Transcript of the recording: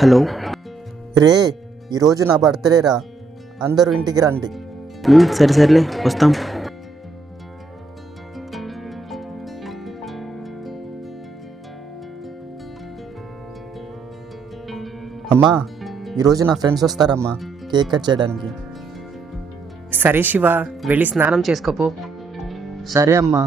Hello. రే, ఈరోజు నా birthday రా, అందరూ ఇంటికి రండి. సరే సరేలే, వస్తాం. అమ్మా, ఈరోజు నా ఫ్రెండ్స్ వస్తారమ్మా కేక్ కట్ చేయడానికి. సరే శివ, వెళ్ళి స్నానం చేసుకోపో. సరే అమ్మా.